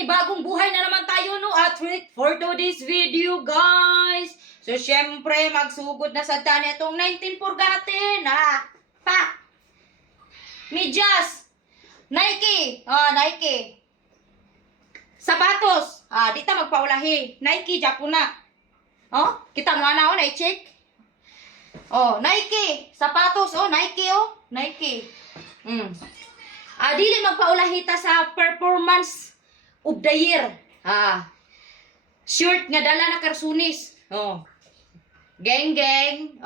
panibagong buhay na naman tayo, no? At for today's video, guys. So, syempre, magsugod na sa tani itong 19 Purgati na pa. Medyas. Nike. Nike. Sapatos. Dita magpaulahi. Nike, Japona. Kita mo na na-check. Nike. Sapatos, Nike, Nike. Dili magpaulahita sa performance of the year. Shirt nga dala na karsunis. Geng geng.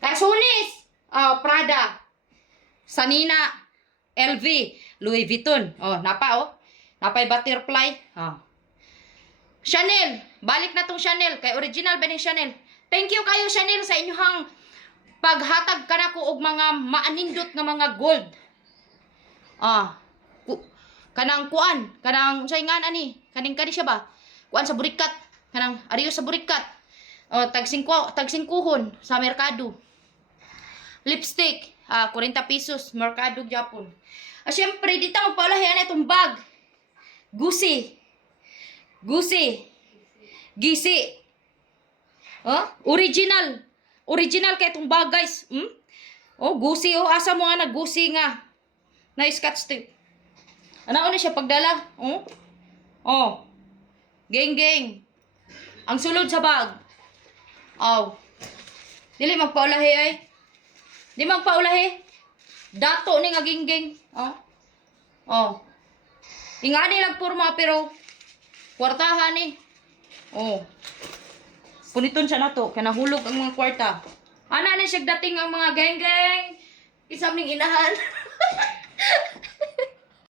Karsunis. Prada. Sanina. LV. Louis Vuitton. Napa. Napay butterfly. Chanel. Balik na tong Chanel. Kay original ba ni Chanel? Thank you kayo Chanel sa inyong paghatag ka na ko og mga maanindot nga mga gold. Kanang kuan, kanang saingan ani, kaning kani siya ba? Kuan sa burikat, kanang ariyo sa burikat. Tag 5 sa merkado. Lipstick, 40 pesos, merkado Japon. Syempre dito magpaulahian itong bag. Gucci. Gisi. Original kay itong bag, guys. Gucci, asa mo nga Gucci nga. Na scotch tape. Ano na siya pagdala? Geng. Ang sulod sa bag. Dili magpaulahi ay. Di magpaulahi. Dato ni nga geng. Ingani nagpurma pero kwartahan ni. Puniton siya na to. Kanahulog ang mga kwarta. Ana na siya dating ang mga geng. Isam ning inahan.